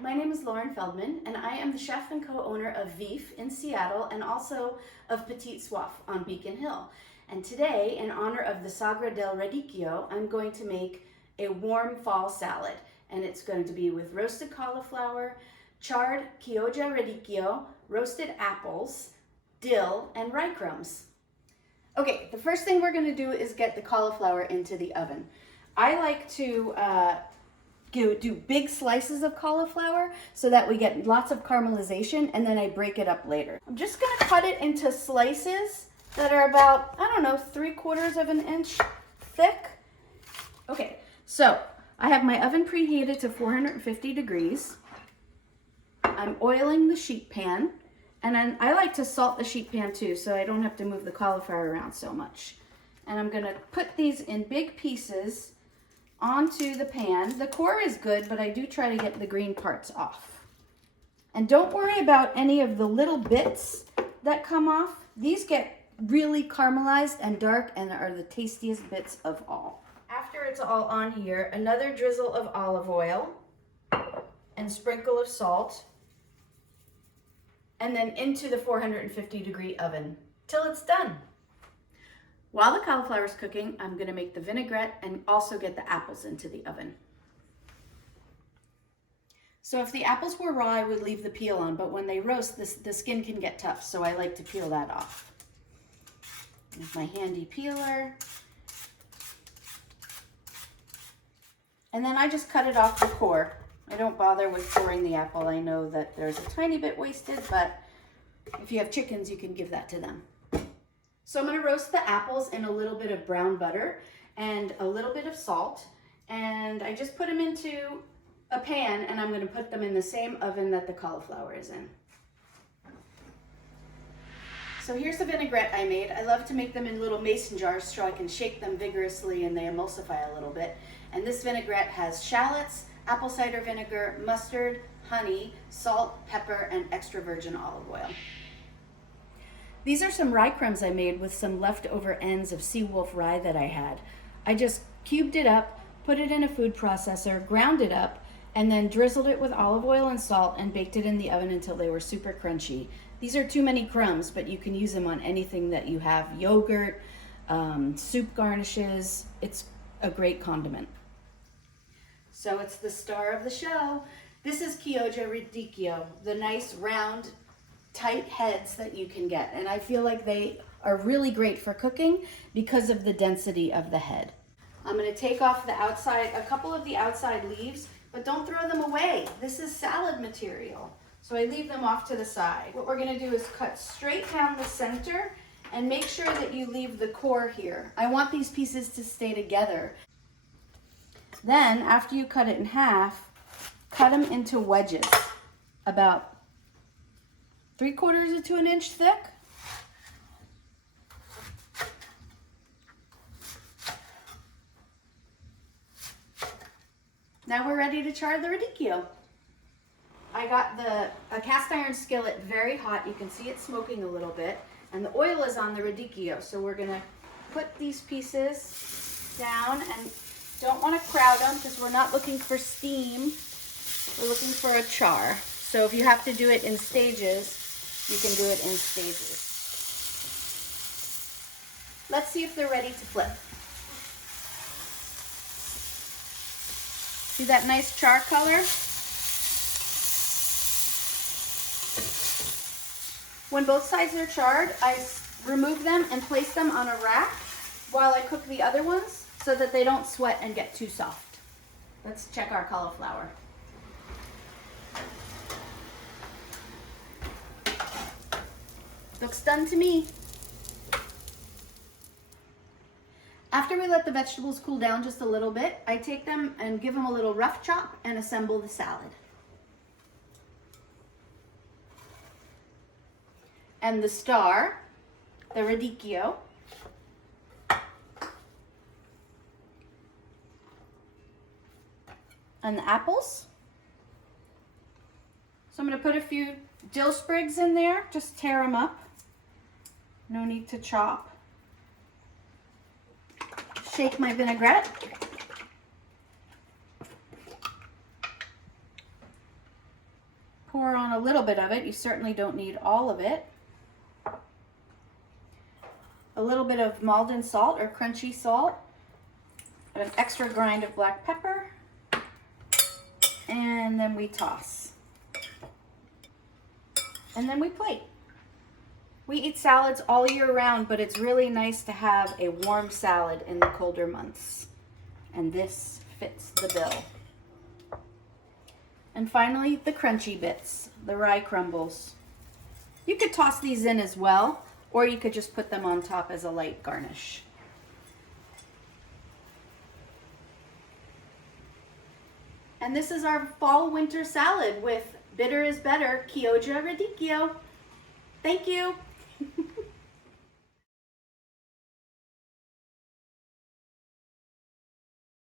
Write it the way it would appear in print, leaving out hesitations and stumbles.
my name is Lauren Feldman, and I am the chef and co-owner of Vif in Seattle and also of Petit Soif on Beacon Hill. And today, in honor of the Sagra del Radicchio, I'm going to make a warm fall salad. And it's going to be with roasted cauliflower, charred Chioggia radicchio, roasted apples, dill, and rye crumbs. Okay, the first thing we're going to do is get the cauliflower into the oven. I like to do big slices of cauliflower so that we get lots of caramelization, and then I break it up later. I'm just going to cut it into slices that are about, I don't know, 3/4 of an inch thick. Okay, so I have my oven preheated to 450 degrees. I'm oiling the sheet pan, and then I like to salt the sheet pan too so I don't have to move the cauliflower around so much. And I'm going to put these in big pieces onto the pan. The core is good, but I do try to get the green parts off. And don't worry about any of the little bits that come off. These get really caramelized and dark and are the tastiest bits of all. After it's all on here, another drizzle of olive oil and sprinkle of salt, and then into the 450 degree oven till it's done. While the cauliflower is cooking, I'm going to make the vinaigrette and also get the apples into the oven. So if the apples were raw, I would leave the peel on, but when they roast, the skin can get tough, so I like to peel that off. With my handy peeler. And then I just cut it off the core. I don't bother with coring the apple. I know that there's a tiny bit wasted, but if you have chickens, you can give that to them. So I'm going to roast the apples in a little bit of brown butter and a little bit of salt. And I just put them into a pan, and I'm going to put them in the same oven that the cauliflower is in. So here's the vinaigrette I made. I love to make them in little mason jars so I can shake them vigorously and they emulsify a little bit. And this vinaigrette has shallots, apple cider vinegar, mustard, honey, salt, pepper, and extra virgin olive oil. These are some rye crumbs I made with some leftover ends of Sea Wolf rye that I had. I just cubed it up, put it in a food processor, ground it up, and then drizzled it with olive oil and salt and baked it in the oven until they were super crunchy. These are too many crumbs, but you can use them on anything that you have. Yogurt, soup garnishes. It's a great condiment. So it's the star of the show. This is Chioggia radicchio, the nice round tight heads that you can get, and I feel like they are really great for cooking because of the density of the head. I'm going to take off the outside, a couple of the outside leaves, but don't throw them away. This is salad material, so I leave them off to the side. What we're going to do is cut straight down the center and make sure that you leave the core here. I want these pieces to stay together. Then after you cut it in half, cut them into wedges about 3/4 to an inch thick. Now we're ready to char the radicchio. I got a cast iron skillet very hot. You can see it smoking a little bit, and the oil is on the radicchio. So we're gonna put these pieces down, and don't want to crowd them because we're not looking for steam. We're looking for a char. So if you have to do it in stages, you can do it in stages. Let's see if they're ready to flip. See that nice char color? When both sides are charred, I remove them and place them on a rack while I cook the other ones so that they don't sweat and get too soft. Let's check our cauliflower. Looks done to me. After we let the vegetables cool down just a little bit, I take them and give them a little rough chop and assemble the salad. And the star, the radicchio, and the apples. So I'm going to put a few dill sprigs in there, just tear them up. No need to chop. Shake my vinaigrette. pour on a little bit of it. You certainly don't need all of it. A little bit of Maldon salt or crunchy salt, an extra grind of black pepper, and then we toss. And then we plate. We eat salads all year round, but it's really nice to have a warm salad in the colder months. And this fits the bill. And finally, the crunchy bits, the rye crumbles. You could toss these in as well, or you could just put them on top as a light garnish. And this is our fall winter salad with Bitter is Better, Chioggia Radicchio. Thank you.